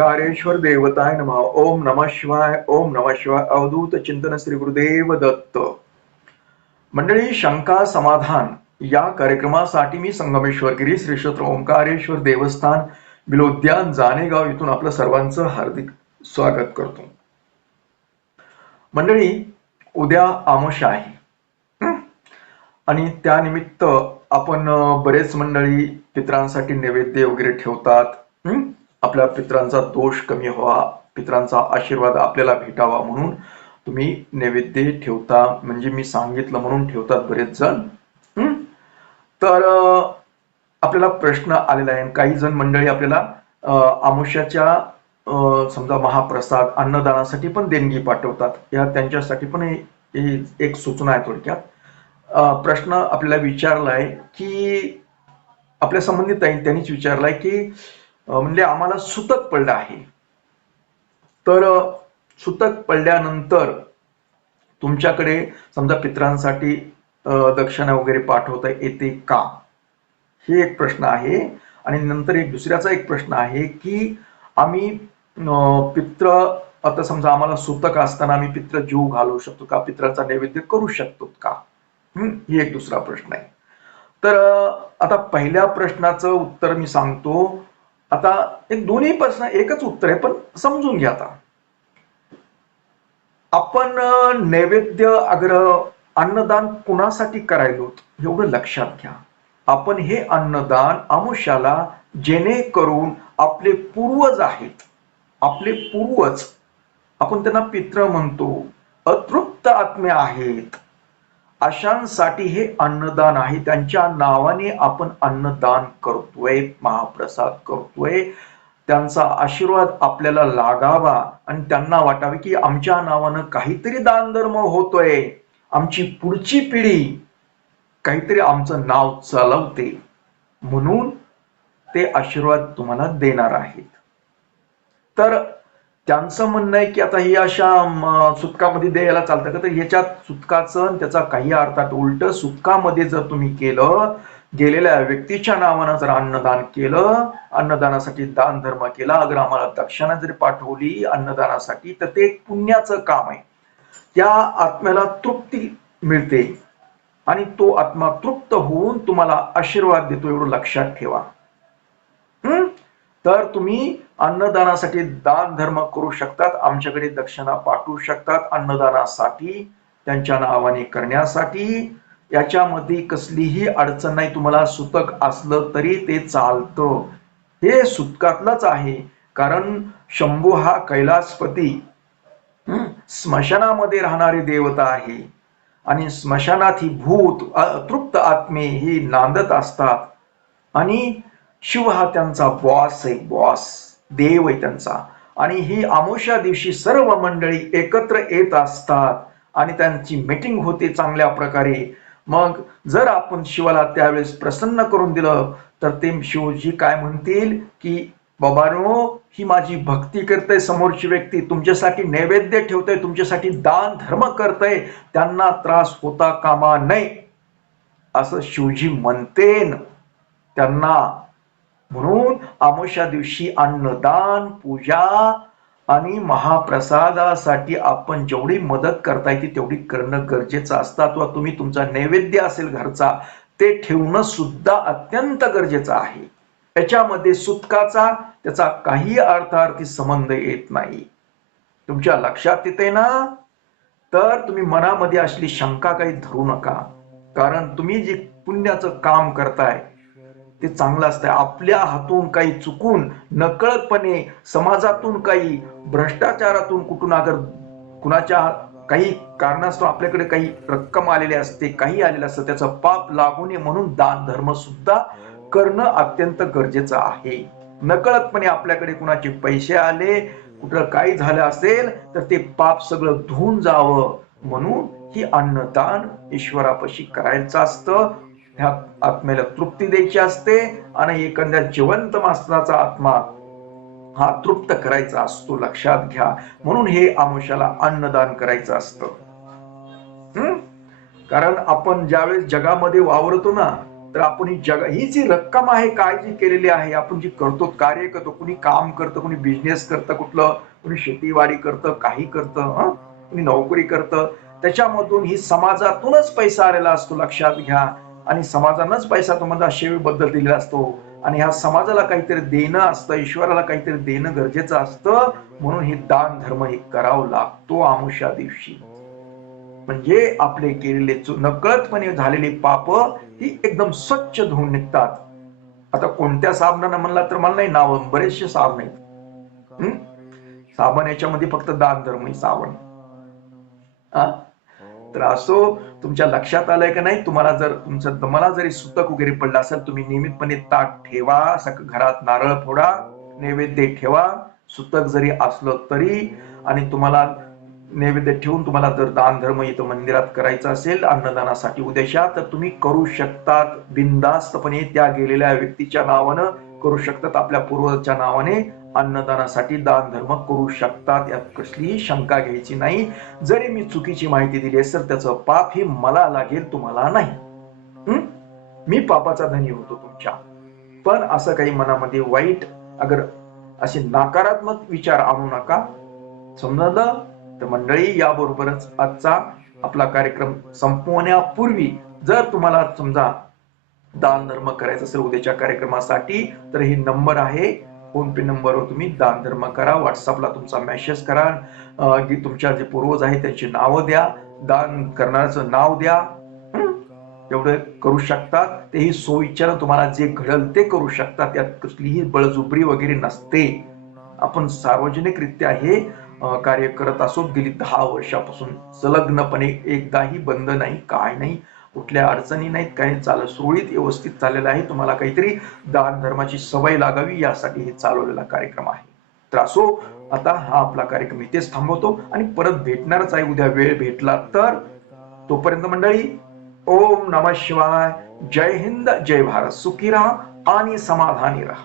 ओंकारेश्वर देवताय नम। ओम नम शिवाय ओम नमः शिवाय। अवधूत चिंतन श्री गुरुदेव दत्त। मंडळी शंका समाधान या कार्यक्रमासाठी मी संगमेश्वर गिरी श्री क्षेत्र ओंकारेश्वर देवस्थान बिलोद्यान जानेगाव इथून आपलं सर्वांचं हार्दिक स्वागत करतो. मंडळी उद्या आमोश आहे. आणि त्यानिमित्त आपण बरेच मंडळी पित्रांसाठी नैवेद्य वगैरे ठेवतात. आपल्या पित्रांचा दोष कमी व्हावा पित्रांचा आशीर्वाद आपल्याला भेटावा म्हणून तुम्ही नैवेद्य ठेवता म्हणजे मी सांगितलं म्हणून ठेवतात बरेच जण. तर आपल्याला प्रश्न आलेला आहे. काही जण मंडळी आपल्याला आमुष्याच्या अं, समजा महाप्रसाद अन्नदानासाठी पण देणगी पाठवतात. या त्यांच्यासाठी पण ही एक सूचना आहे थोडक्यात. प्रश्न आपल्याला विचारलाय की आपल्या संबंधित त्यांनीच विचारलाय की म्हणजे आम्हाला सुतक पडलं आहे. तर सुतक पडल्यानंतर तुमच्याकडे समजा पित्रांसाठी दक्षिणा वगैरे पाठवता येते का? हे एक प्रश्न आहे. आणि नंतर एक दुसऱ्याचा एक प्रश्न आहे की आम्ही अं, पित्र आता समजा आम्हाला सुतक असताना आम्ही पित्र जीव घालवू शकतो का? पित्राचा नैवेद्य करू शकतो का? हम्म, ही एक दुसरा प्रश्न आहे. तर आता पहिल्या प्रश्नाचं उत्तर मी सांगतो. आता एक दोन्ही प्रश्न एकच उत्तर आहे पण समजून घ्या आता. आपण नैवेद्य आग्रह अन्नदान कुणासाठी करायलो? एवढं लक्षात घ्या. आपण हे अन्नदान आमुष्याला जेणेकरून आपले पूर्वज आहेत. आपले पूर्वज आपण त्यांना पित्र म्हणतो अतृप्त आत्मे आहेत. अशांसाठी हे अन्नदान आहे. त्यांच्या नावाने आपण अन्नदान करतोय महाप्रसाद करतोय. त्यांचा आशीर्वाद आपल्याला लागावा आणि त्यांना वाटावे की आमच्या नावानं काहीतरी दानधर्म होतोय. आमची पुढची पिढी काहीतरी आमचं नाव चालवते. म्हणून ते आशीर्वाद तुम्हाला देणार आहेत. तर त्यांचं म्हणणं आहे की आता ही अशा सुतकामध्ये द्यायला चालतं का? तर ह्याच्यात सुतकाचं त्याचा काही अर्थात उलट सुतकामध्ये जर तुम्ही केलं गेलेल्या व्यक्तीच्या नावानं जर अन्नदान केलं अन्नदानासाठी दान धर्म केला अगर आम्हाला दक्षिणा जरी पाठवली अन्नदानासाठी तर ते एक पुण्याचं काम आहे. त्या आत्म्याला तृप्ती मिळते. आणि तो आत्मा तृप्त होऊन तुम्हाला आशीर्वाद देतो एवढं लक्षात ठेवा. तर तुम्ही अन्नदानासाठी दान धर्म करू शकतात आमच्याकडे दक्षिणा पाठवू शकतात अन्नदानासाठी त्यांच्या नावाने करण्यासाठी. याच्यामध्ये कसलीही अडचण नाही तुम्हाला सुतक असलं तरी ते चालतं. हे सुतकातलंच आहे कारण शंभू हा कैलासपती. स्मशानामध्ये राहणारी देवता आहे. आणि स्मशानात ही भूत अतृप्त आत्मे ही नांदत असतात. आणि शिव हा त्यांचा बॉस आहे बॉस देव आहे त्यांचा. आणि ही आमोशा दिवशी सर्व मंडळी एकत्र येत असतात आणि त्यांची मीटिंग होते चांगल्या प्रकारे. मग जर आपण शिवाला त्यावेळेस प्रसन्न करून दिलं तर ते शिवजी काय म्हणतील? की बाबानो ही माझी भक्ती करते समोरची व्यक्ती. तुमच्यासाठी नैवेद्य ठेवते तुमच्यासाठी दान धर्म करते त्यांना त्रास होता कामा नये. असं शिवजी म्हणते त्यांना म्हणून अमावस्या दिवशी अन्नदान पूजा आणि महाप्रसादासाठी आपण जेवढी मदत करता येते तेवढी करणं गरजेचं असतं. अथवा तुम्ही तुमचा नैवेद्य असेल घरचा ते ठेवणं सुद्धा अत्यंत गरजेचं आहे. याच्यामध्ये सुतकाचा त्याचा काही अर्थार्थी संबंध येत नाही. तुमच्या लक्षात येते ना? तर तुम्ही मनामध्ये असली शंका काही धरू नका. कारण तुम्ही जे पुण्याचं काम करताय ते चांगलं असतं आपल्या हातून काही चुकून नकळतपणे समाजातून काही भ्रष्टाचारातून कुठून अगर कुणाच्या काही कारणास्तव आपल्याकडे काही रक्कम आलेली असते काही आलेलं असतं त्याचं पाप लागू नये म्हणून दान धर्म सुद्धा करणं अत्यंत गरजेचं आहे. नकळतपणे आपल्याकडे कुणाचे पैसे आले कुठं काही झालं असेल तर ते पाप सगळं धुवून जावं म्हणून ही अन्नदान ईश्वरापाशी करायचं असतं. ह्या आत्म्याला तृप्ती द्यायची असते आणि एखाद्या जिवंत मास्तराचा आत्मा हा तृप्त करायचा असतो. लक्षात घ्या. म्हणून हे आमुष्याला अन्नदान करायचं असतं. हम्म? कारण आपण ज्यावेळेस जगामध्ये वावरतो ना तर आपण ही जग ही जी रक्कम आहे काय जी केलेली आहे आपण जी करतो कार्य करतो कुणी काम करतं कुणी बिझनेस करतं कुठलं कुणी शेतीवाडी करतं काही करतं कुणी नोकरी करतं त्याच्यामधून ही समाजातूनच पैसा आलेला असतो. लक्षात घ्या. आणि समाजानंच पैसा तुम्हाला सेवेबद्दल दिलेला असतो. आणि ह्या समाजाला काहीतरी देणं असतं ईश्वराला काहीतरी देणं गरजेचं असतं. म्हणून हे दान धर्म हे करावं लागतो आमुष्या दिवशी. म्हणजे आपले केलेले नकळतपणे झालेली पाप ही एकदम स्वच्छ धुवून निघतात. आता कोणत्या साबणानं म्हणला तर मला नाही नाव बरेचसे साबण आहेत. साबण याच्यामध्ये फक्त दान धर्म ही साबण. हा? तर असो हो. तुमच्या लक्षात आलंय का नाही? तुम्हाला जर तुमचं दमाला जरी सुतक वगैरे पडलं असेल तुम्ही नियमितपणे ताट ठेवा सक घरात नारळ फोडा नैवेद्य ठेवा. सुतक जरी असलं तरी आणि तुम्हाला नैवेद्य ठेवून तुम्हाला जर दान धर्म इथं मंदिरात करायचं असेल अन्नदानासाठी उद्देशा तर तुम्ही करू शकतात. बिनदास्तपणे त्या गेलेल्या व्यक्तीच्या नावानं करू शकतात. आपल्या पूर्वजाच्या नावाने अन्नदानासाठी दान धर्म करू शकतात. यात कसलीही शंका घ्यायची नाही. जरी मी चुकीची माहिती दिली असेल त्याचं पाप हे मला लागेल तुम्हाला नाही. मी पापाचा धनी होतो तुमच्या. पण असं काही मनामध्ये वाईट अगर असे नकारात्मक विचार आणू नका. समजलं? तर मंडळी याबरोबरच आजचा आपला कार्यक्रम संपवण्यापूर्वी जर तुम्हाला समजा दान धर्म करायचं असेल उद्याच्या कार्यक्रमासाठी तर हे नंबर आहे फोन पे नंबरवर तुम्ही दान धर्म करा व्हॉट्सअपला तुमचा मेसेज करा की तुमच्या जे पूर्वज आहेत त्यांची नावं द्या दान करणाऱ्याचं नाव द्या. एवढं करू शकतात तेही सोयीच्या तुम्हाला जे घडल ते करू शकतात त्यात कसलीही बळजुबरी वगैरे नसते. आपण सार्वजनिकरित्या हे कार्य करत असो गेली दहा वर्षापासून संलग्नपणे एकदाही बंद नाही काय नाही. कुठल्या अडचणी नाहीत काही चाल सुरळीत व्यवस्थित चाललेलं आहे. तुम्हाला काहीतरी दान धर्माची सवय लागावी यासाठी हे चालवलेला कार्यक्रम आहे. तर असो आता हा आपला कार्यक्रम इथेच थांबवतो आणि परत भेटणारच आहे. उद्या वेळ भेटला तर तोपर्यंत मंडळी ओम नम शिवाय. जय हिंद जय भारत. सुखी राहा आणि समाधानी राहा.